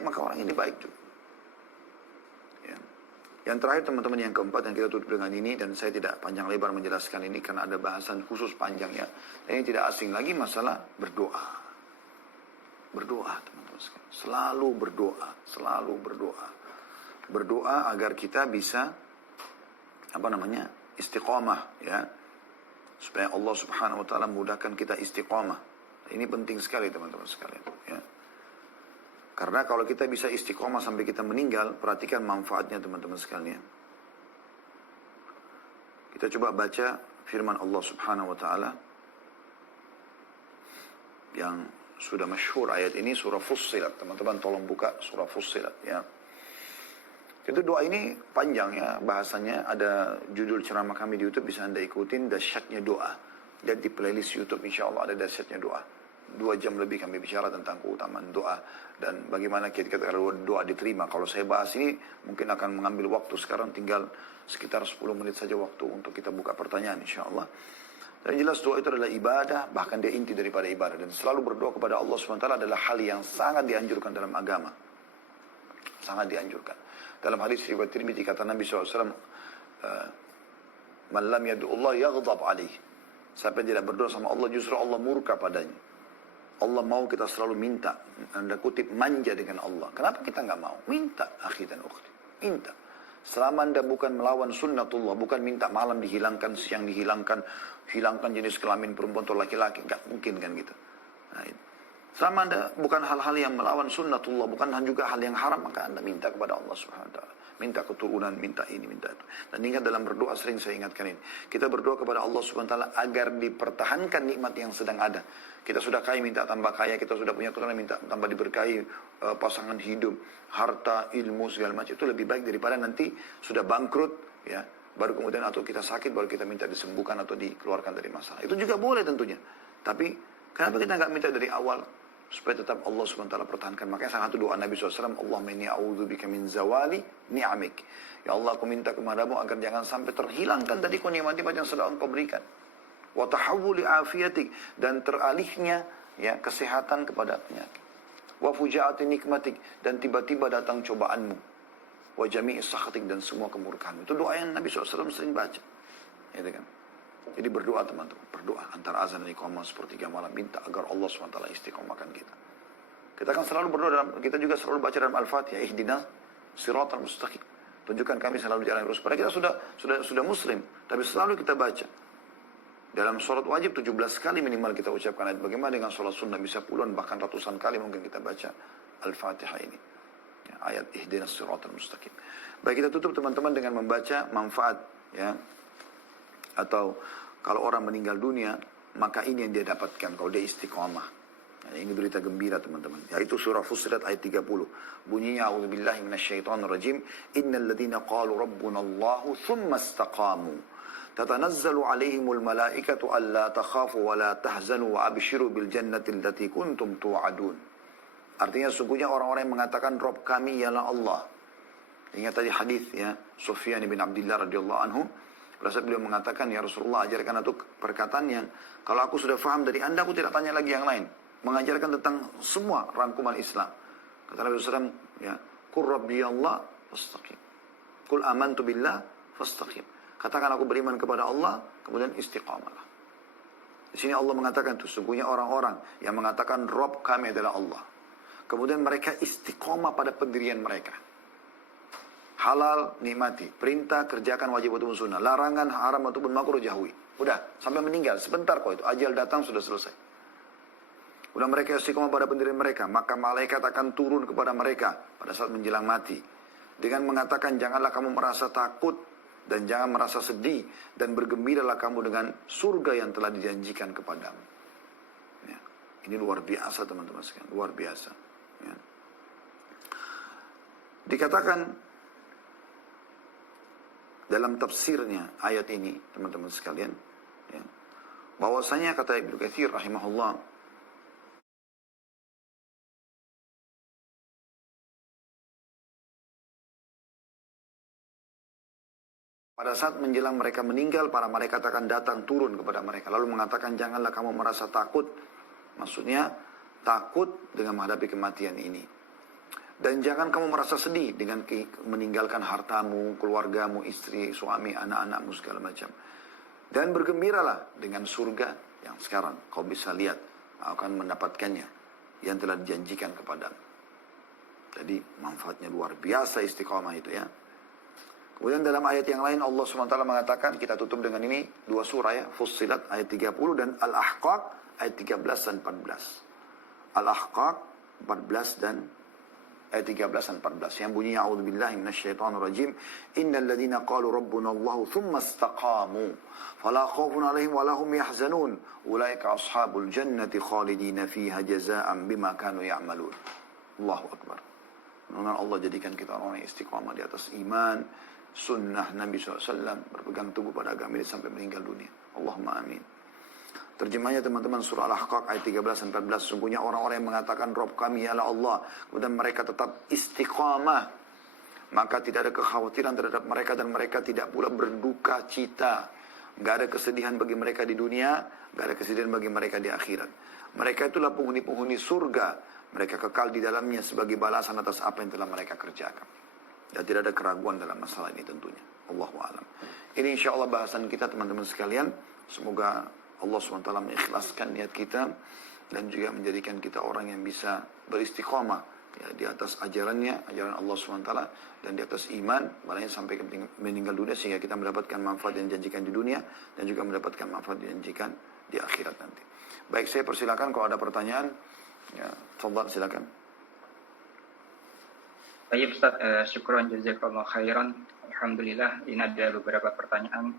baik, maka orang ini baik juga. Ya. Yang terakhir teman-teman, yang keempat, yang kita tutup dengan ini, dan saya tidak panjang lebar menjelaskan ini karena ada bahasan khusus panjang ya. Dan ini tidak asing lagi, masalah berdoa. Berdoa teman-teman sekalian. Selalu berdoa, selalu berdoa. Berdoa agar kita bisa istiqamah ya. Supaya Allah Subhanahu wa taala mudahkan kita istiqamah. Ini penting sekali teman-teman sekalian ya. Karena kalau kita bisa istiqamah sampai kita meninggal, perhatikan manfaatnya teman-teman sekalian. Kita coba baca firman Allah Subhanahu wa taala yang sudah masyhur ayat ini, surah Fussilat. Teman-teman tolong buka surah Fussilat ya. Itu doa ini panjang ya bahasanya, ada judul ceramah kami di YouTube, bisa Anda ikutin, dahsyatnya doa. Dan di playlist YouTube insya Allah ada dahsyatnya doa. 2 jam lebih kami bicara tentang keutamaan doa dan bagaimana kita doa diterima. Kalau saya bahas ini mungkin akan mengambil waktu, sekarang tinggal sekitar 10 menit saja waktu untuk kita buka pertanyaan insya Allah. Dan jelas doa itu adalah ibadah, bahkan dia inti daripada ibadah. Dan selalu berdoa kepada Allah SWT adalah hal yang sangat dianjurkan dalam agama. Sangat dianjurkan. Dalam hadis riwayat Tirmidzi kata Nabi SAW, "Man lam yad'ullah yaghdab alaih." Siapa yang tidak berdoa sama Allah, justru Allah murka padanya. Allah mau kita selalu minta, Anda kutip, manja dengan Allah. Kenapa kita nggak mau? Minta, akhi dan ukhti. Minta. Selama Anda bukan melawan sunnatullah, bukan minta malam dihilangkan, siang dihilangkan, hilangkan jenis kelamin perempuan atau laki-laki, nggak mungkin kan gitu. Nah, itu. Selama Anda bukan hal-hal yang melawan sunnatullah, bukan juga hal yang haram, maka Anda minta kepada Allah Subhanahu wa taala. Minta keturunan, minta ini, minta itu. Dan ingat dalam berdoa sering saya ingatkan ini. Kita berdoa kepada Allah Subhanahu wa taala agar dipertahankan nikmat yang sedang ada. Kita sudah kaya, minta tambah kaya. Kita sudah punya keturunan, minta tambah diberkahi pasangan hidup, harta, ilmu, segala macam. Itu lebih baik daripada nanti sudah bangkrut, ya. Baru kemudian atau kita sakit, baru kita minta disembuhkan atau dikeluarkan dari masalah. Itu juga boleh tentunya. Tapi kenapa kita nggak minta dari awal? Supaya tetap Allah SWT pertahankan. Makanya salah satu doa Nabi SAW, Allahumma inni a'udzubika min zawali ni'amik. Ya Allah, aku minta kepadamu agar jangan sampai terhilangkan dari nikmat-nikmat yang sudah engkau berikan. Wa tahawuli afiyatik, dan teralihnya ya kesehatan kepada penyakit. Wa fujaati nikmatik, dan tiba-tiba datang cobaanmu. Wa jami'i sakhatik, dan semua kemurkaan. Itu doa yang Nabi SAW sering baca. Gitu kan. Jadi berdoa teman-teman, berdoa antara azan dan iqamah sepertiga malam, minta agar Allah SWT istiqomahkan kita. Kita kan selalu berdoa kita juga selalu baca dalam Al-Fatihah, ihdinas siratal mustaqim. Tunjukkan kami selalu jalan lurus. Padahal kita sudah muslim, tapi selalu kita baca. Dalam sholat wajib 17 kali minimal kita ucapkan ayat. Bagaimana dengan sholat sunnah, bisa puluhan bahkan ratusan kali mungkin kita baca Al-Fatihah ini. Ya, ayat ihdinas siratal mustaqim. Baik, kita tutup teman-teman dengan membaca manfaat ya. Atau kalau orang meninggal dunia, maka ini yang dia dapatkan kalau dia istiqamah. Nah, ini berita gembira teman-teman. Yaitu surah Fussilat ayat 30. Bunyinya, a'udzubillahi minasyaitonirrajim, innal ladzina qalu rabbunallahu tsumma istaqamu tatanazzalu alaihimul malaikatu alla takhafu wa la tahzanu wa abshiru bil jannati allati kuntum tu'adun. Artinya sungguhnya orang-orang yang mengatakan Rabb kami ialah Allah. Ingat tadi hadis ya, Sufyan bin Abdullah radhiyallahu anhu. Berasa beliau mengatakan, ya Rasulullah, ajarkan aku perkataan yang kalau aku sudah faham dari Anda, aku tidak tanya lagi yang lain. Mengajarkan tentang semua rangkuman Islam. Kata Nabi SAW, ya, Qul Rabbi Allah fastaqim. Qul amantu billah fastaqim. Katakan aku beriman kepada Allah, kemudian istiqamalah. Di sini Allah mengatakan, sesungguhnya orang-orang yang mengatakan Rabb kami adalah Allah. Kemudian mereka istiqamah pada pendirian mereka. Halal, nikmati. Perintah, kerjakan wajib ataupun sunnah. Larangan, haram ataupun makruh, jauhi. Udah, sampai meninggal. Sebentar kok itu. Ajal datang, sudah selesai. Udah mereka istiqomah pada pendirian mereka. Maka malaikat akan turun kepada mereka pada saat menjelang mati. Dengan mengatakan, janganlah kamu merasa takut. Dan jangan merasa sedih. Dan bergembiralah kamu dengan surga yang telah dijanjikan kepadamu. Ya. Ini luar biasa teman-teman sekalian. Luar biasa. Ya. Dikatakan dalam tafsirnya ayat ini, teman-teman sekalian, ya, bahwasanya kata Ibnu Katsir rahimahullah, pada saat menjelang mereka meninggal, para malaikat akan datang turun kepada mereka, lalu mengatakan, janganlah kamu merasa takut. Maksudnya, takut dengan menghadapi kematian ini. Dan jangan kamu merasa sedih dengan meninggalkan hartamu, keluargamu, istri, suami, anak-anakmu segala macam. Dan bergembiralah dengan surga yang sekarang kau bisa lihat akan mendapatkannya yang telah dijanjikan kepadamu. Jadi manfaatnya luar biasa istiqamah itu ya. Kemudian dalam ayat yang lain Allah SWT mengatakan, kita tutup dengan ini dua surah ya, Fussilat ayat 30 dan Al-Ahqaq ayat 13 dan 14. Al-Ahqaq 14 dan ayat 13 dan 14 yang bunyinya a'udzubillahi minasyaitonirrajim innal ladzina qalu rabbuna Allah tsumma istaqamu fala khaufun 'alaihim wa lahum yahzanun ulaika ashabul jannati khalidina fiha jazaa'an bima kanu ya'malun. Allahu akbar. Mudah-mudahan Allah jadikan kita orang yang istiqamah di atas iman, sunnah Nabi SAW, berpegang teguh pada agama ini sampai meninggal dunia. Allahumma amin. Terjemahnya teman-teman surah Al-Ahqaq ayat 13 dan 14. Sungguhnya orang-orang yang mengatakan Rabb kami ialah Allah, kemudian mereka tetap istiqamah, maka tidak ada kekhawatiran terhadap mereka dan mereka tidak pula berduka cita. Gak ada kesedihan bagi mereka di dunia, gak ada kesedihan bagi mereka di akhirat. Mereka itulah penghuni-penghuni surga. Mereka kekal di dalamnya sebagai balasan atas apa yang telah mereka kerjakan. Dan tidak ada keraguan dalam masalah ini tentunya. Allahu a'lam. Ini insya Allah bahasan kita teman-teman sekalian. Semoga Allah SWT mengikhlaskan niat kita dan juga menjadikan kita orang yang bisa beristiqamah ya, di atas ajarannya, ajaran Allah SWT dan di atas iman, maknanya sampai meninggal dunia sehingga kita mendapatkan manfaat yang dijanjikan di dunia dan juga mendapatkan manfaat yang dijanjikan di akhirat nanti. Baik, saya persilakan kalau ada pertanyaan. Ya, tafadhal silakan. Baik Ustaz, syukran jazakallahu khairan. Alhamdulillah, ini ada beberapa pertanyaan.